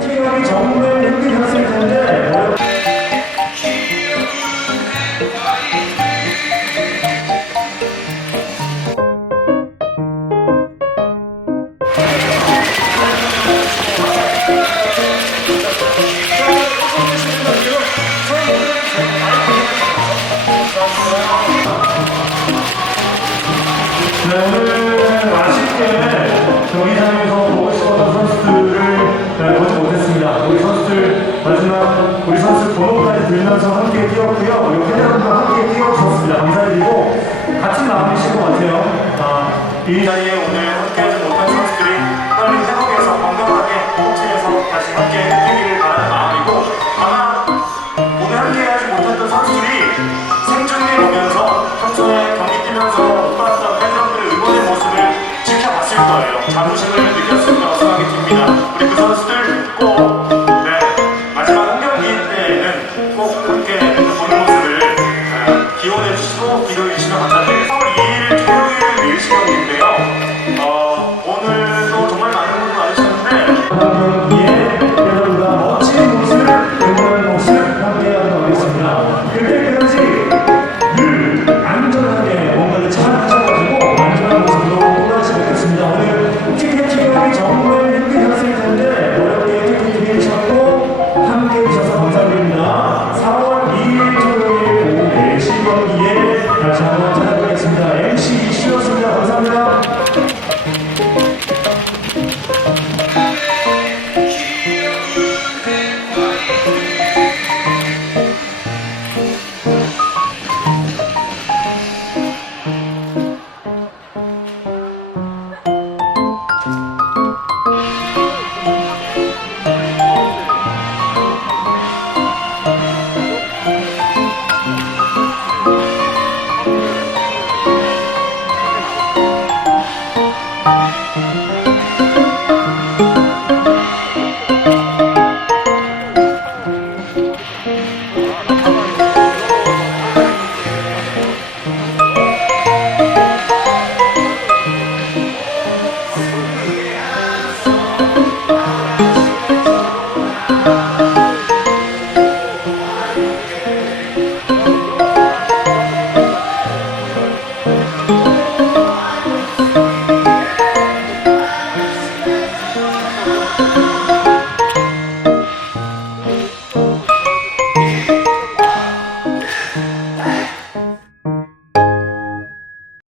체력이 정말 힘드셨을 텐데 우리 선수 번호까지 들면서 함께 뛰었고요. 그리고 팬여러분과 함께 뛰어주셨습니다. 감사드리고 같은 마음이실 것 같아요. 아, 이 자리에 오늘 함께하지 못한 선수들이 빨리 회복해서 건강하게 호텔에서 다시 함께 뛰기를 바라는 마음이고 아마 오늘 함께하지 못했던 선수들이 생중에 오면서 평소에 Woo!